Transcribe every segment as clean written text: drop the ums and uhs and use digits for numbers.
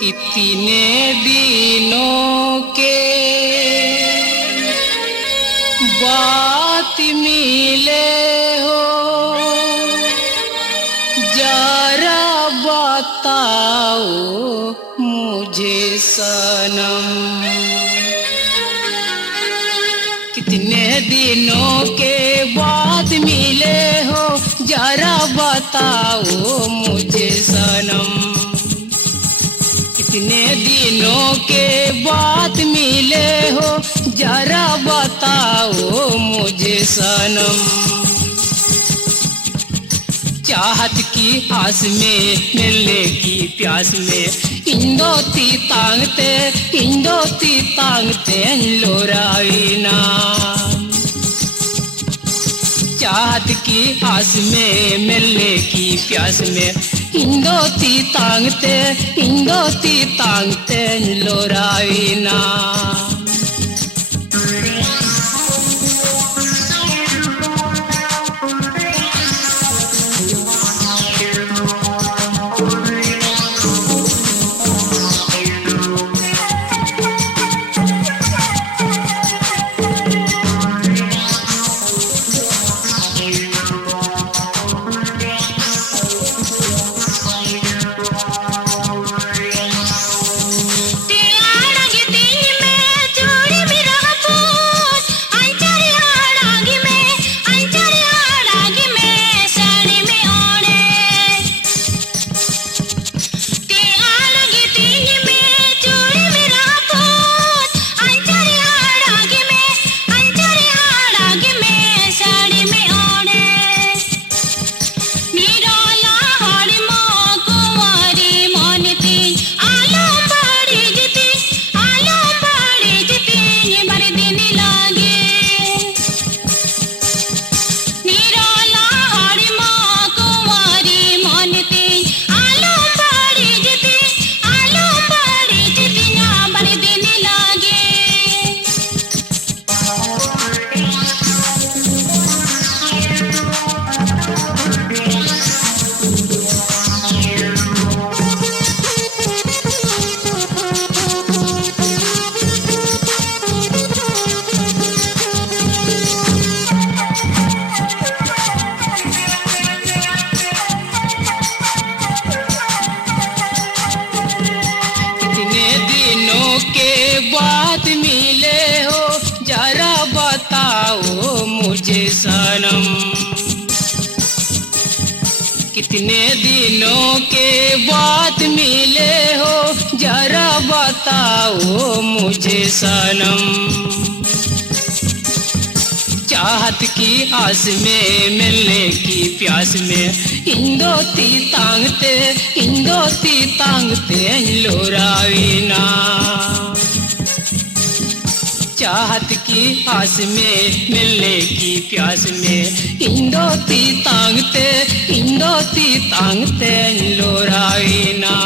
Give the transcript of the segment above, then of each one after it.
कितने दिनों के बाद मिले हो, जरा बताओ मुझे सनम। कितने दिनों के बाद मिले हो, जरा बताओ मुझे सनम। कितने दिनों के बाद मिले हो, जरा बताओ मुझे सनम। चाहत की आस में, मिलने की प्यास में, इंदोती तांगते लोराइना। चाहत की आस में, मिलने की प्यास में, इंदोती तांगते लोराइना। बात मिले हो, जरा बताओ मुझे सनम। कितने दिनों के बाद मिले हो, जरा बताओ मुझे सनम। चाहत की आस में, मिलने की प्यास में, इंदोती तांगते लोराइना। चाहत की आस में, मिलने की प्यास में, इंदोती तांगते लोराइना।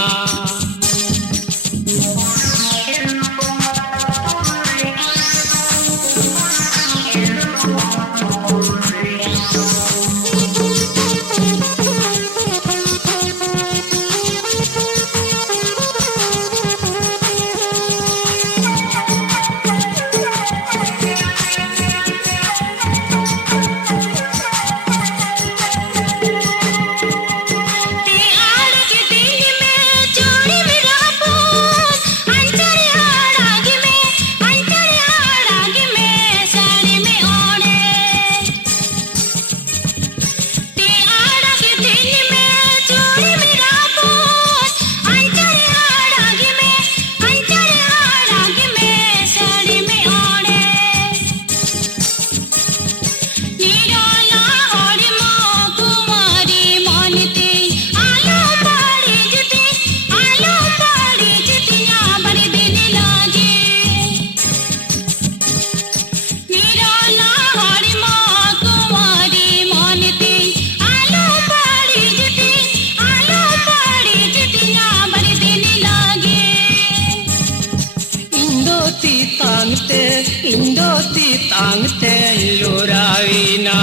इंदोती तांगते लोराइना।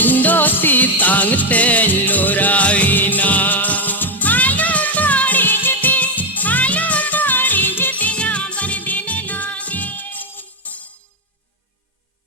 ᱤᱧ ᱫᱚ ᱛᱤ ᱛᱟᱝ ᱛᱮ ᱞᱳᱨᱟᱣᱤᱱᱟ